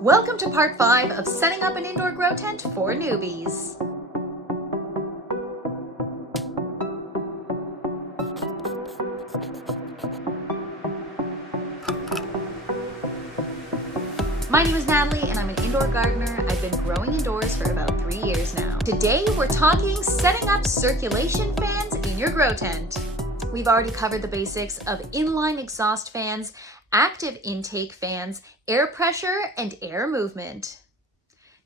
Welcome to part 5 of setting up an indoor grow tent for newbies. My name is Natalie and I'm an indoor gardener. I've been growing indoors for about 3 years now. Today we're talking setting up circulation fans in your grow tent. We've already covered the basics of inline exhaust fans, active intake fans, air pressure, and air movement.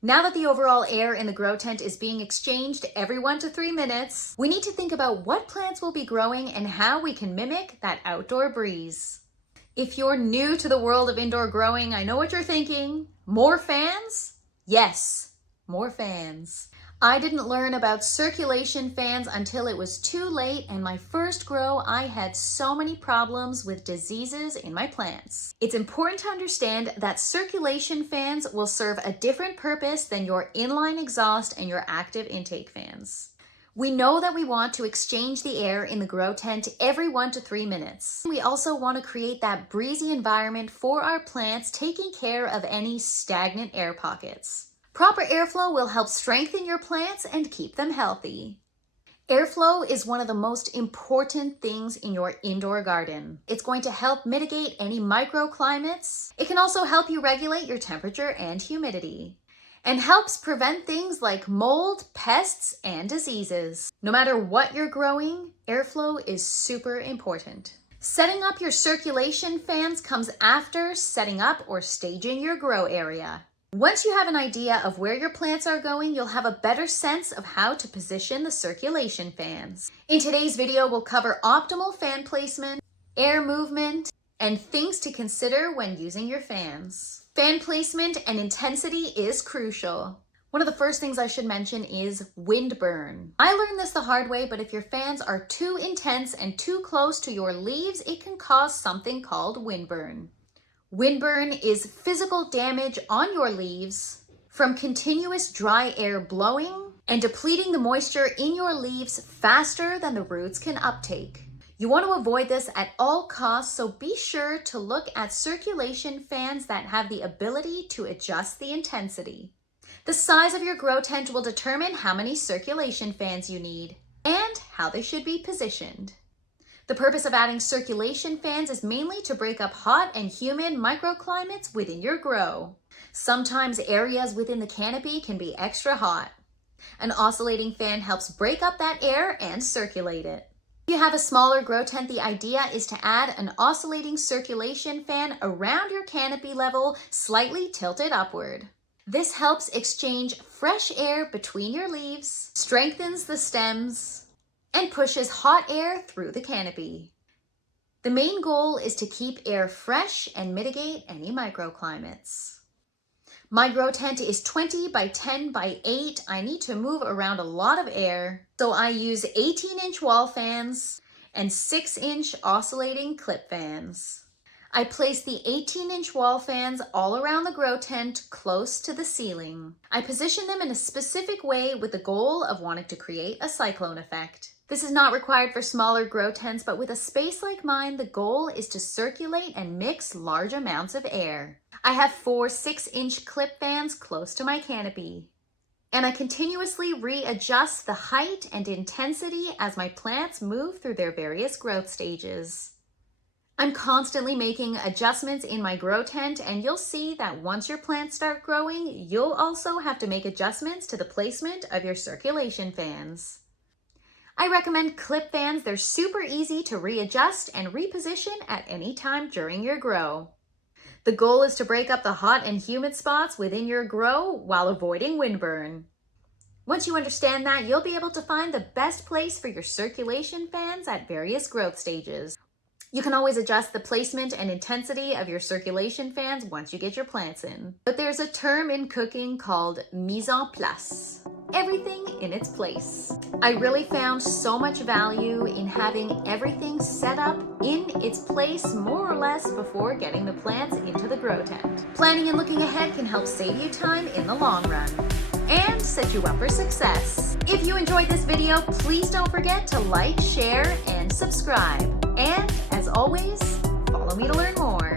Now that the overall air in the grow tent is being exchanged every 1 to 3 minutes, we need to think about what plants will be growing and how we can mimic that outdoor breeze. If you're new to the world of indoor growing, I know what you're thinking. More fans? Yes, more fans. I didn't learn about circulation fans until it was too late, and my first grow, I had so many problems with diseases in my plants. It's important to understand that circulation fans will serve a different purpose than your inline exhaust and your active intake fans. We know that we want to exchange the air in the grow tent every 1 to 3 minutes. We also want to create that breezy environment for our plants, taking care of any stagnant air pockets. Proper airflow will help strengthen your plants and keep them healthy. Airflow is one of the most important things in your indoor garden. It's going to help mitigate any microclimates. It can also help you regulate your temperature and humidity, and helps prevent things like mold, pests, and diseases. No matter what you're growing, airflow is super important. Setting up your circulation fans comes after setting up or staging your grow area. Once you have an idea of where your plants are going, you'll have a better sense of how to position the circulation fans. In today's video, we'll cover optimal fan placement, air movement, and things to consider when using your fans. Fan placement and intensity is crucial. One of the first things I should mention is windburn. I learned this the hard way, but if your fans are too intense and too close to your leaves, it can cause something called windburn. Windburn is physical damage on your leaves from continuous dry air blowing and depleting the moisture in your leaves faster than the roots can uptake. You want to avoid this at all costs, so be sure to look at circulation fans that have the ability to adjust the intensity. The size of your grow tent will determine how many circulation fans you need and how they should be positioned. The purpose of adding circulation fans is mainly to break up hot and humid microclimates within your grow. Sometimes areas within the canopy can be extra hot. An oscillating fan helps break up that air and circulate it. If you have a smaller grow tent, the idea is to add an oscillating circulation fan around your canopy level, slightly tilted upward. This helps exchange fresh air between your leaves, strengthens the stems, and pushes hot air through the canopy. The main goal is to keep air fresh and mitigate any microclimates. My grow tent is 20 by 10 by 8. I need to move around a lot of air, so I use 18-inch wall fans and 6-inch oscillating clip fans. I place the 18-inch wall fans all around the grow tent close to the ceiling. I position them in a specific way with the goal of wanting to create a cyclone effect. This is not required for smaller grow tents, but with a space like mine, the goal is to circulate and mix large amounts of air. I have 4 6-inch clip fans close to my canopy, and I continuously readjust the height and intensity as my plants move through their various growth stages. I'm constantly making adjustments in my grow tent, and you'll see that once your plants start growing, you'll also have to make adjustments to the placement of your circulation fans. I recommend clip fans. They're super easy to readjust and reposition at any time during your grow. The goal is to break up the hot and humid spots within your grow while avoiding windburn. Once you understand that, you'll be able to find the best place for your circulation fans at various growth stages. You can always adjust the placement and intensity of your circulation fans once you get your plants in. But there's a term in cooking called mise en place. Everything in its place. I really found so much value in having everything set up in its place more or less before getting the plants into the grow tent. Planning and looking ahead can help save you time in the long run and set you up for success. If you enjoyed this video, please don't forget to like, share, and subscribe. And as always, follow me to learn more.